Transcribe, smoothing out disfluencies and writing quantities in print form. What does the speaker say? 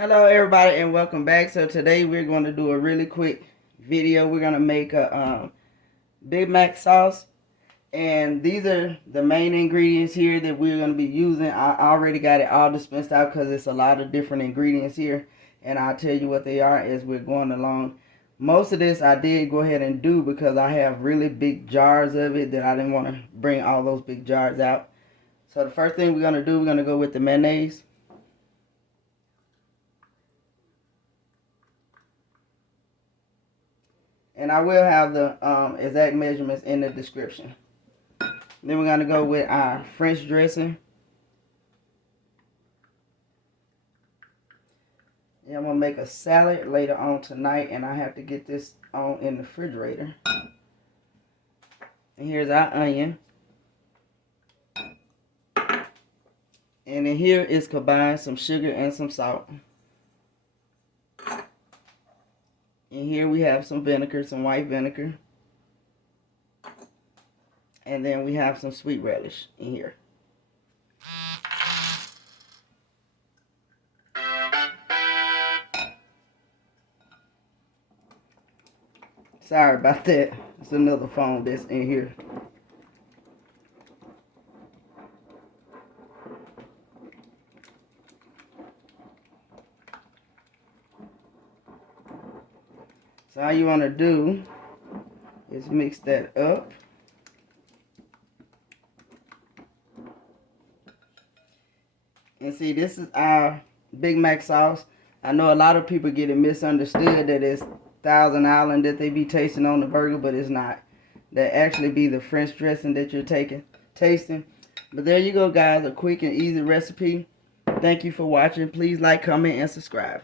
Hello everybody and welcome back. So today we're going to do a really quick video. We're going to make a Big Mac sauce, and these are the main ingredients here that we're going to be using. I already got it all dispensed out because it's a lot of different ingredients here, and I'll tell you what they are as we're going along. Most of this I did go ahead and do because I have really big jars of it that I didn't want to bring all those big jars out. So the first thing we're going to do, we're going to go with the mayonnaise. And I will have the exact measurements in the description. Then we're going to go with our French dressing. And I'm going to make a salad later on tonight, and I have to get this on in the refrigerator. And here's our onion. And in here is combined some sugar and some salt. And here we have some vinegar, some white vinegar. And then we have some sweet relish in here. Sorry about that. It's another phone that's in here. So all you want to do is mix that up. And see, this is our Big Mac sauce. I know a lot of people get it misunderstood that it's Thousand Island that they be tasting on the burger, but it's not. That actually be the French dressing that you're tasting. But there you go, guys, a quick and easy recipe. Thank you for watching. Please like, comment, and subscribe.